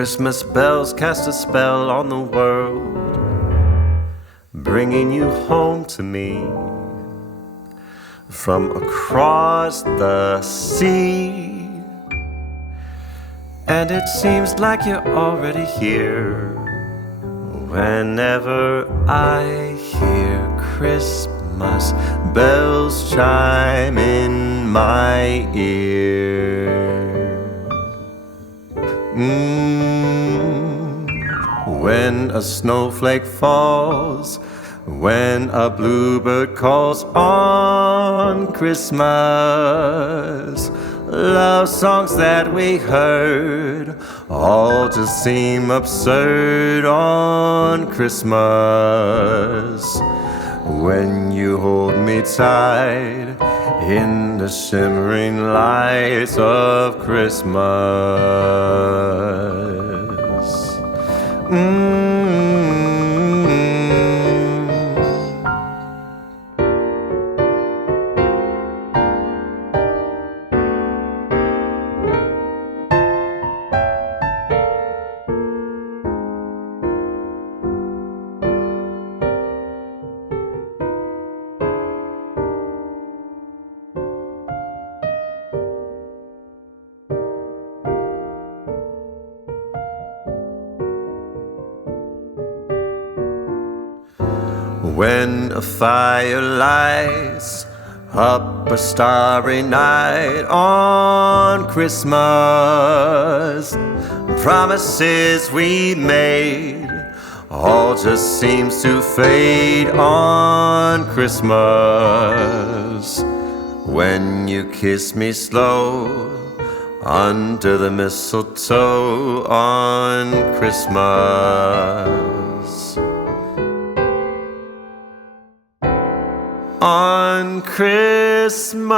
Christmas bells cast a spell on the world, bringing you home to me. from across the sea. And it seems like you're already here whenever I hear Christmas bells chime in my ear. Mm, when a snowflake falls, when a bluebird calls on Christmas, love songs that we heard all just seem absurd on Christmas. When you hold me tight in the shimmering lights of Christmas. Mm. When a fire lights up a starry night on Christmas, promises we made all just seems to fade on Christmas. When you kiss me slow under the mistletoe on Christmas. on Christmas.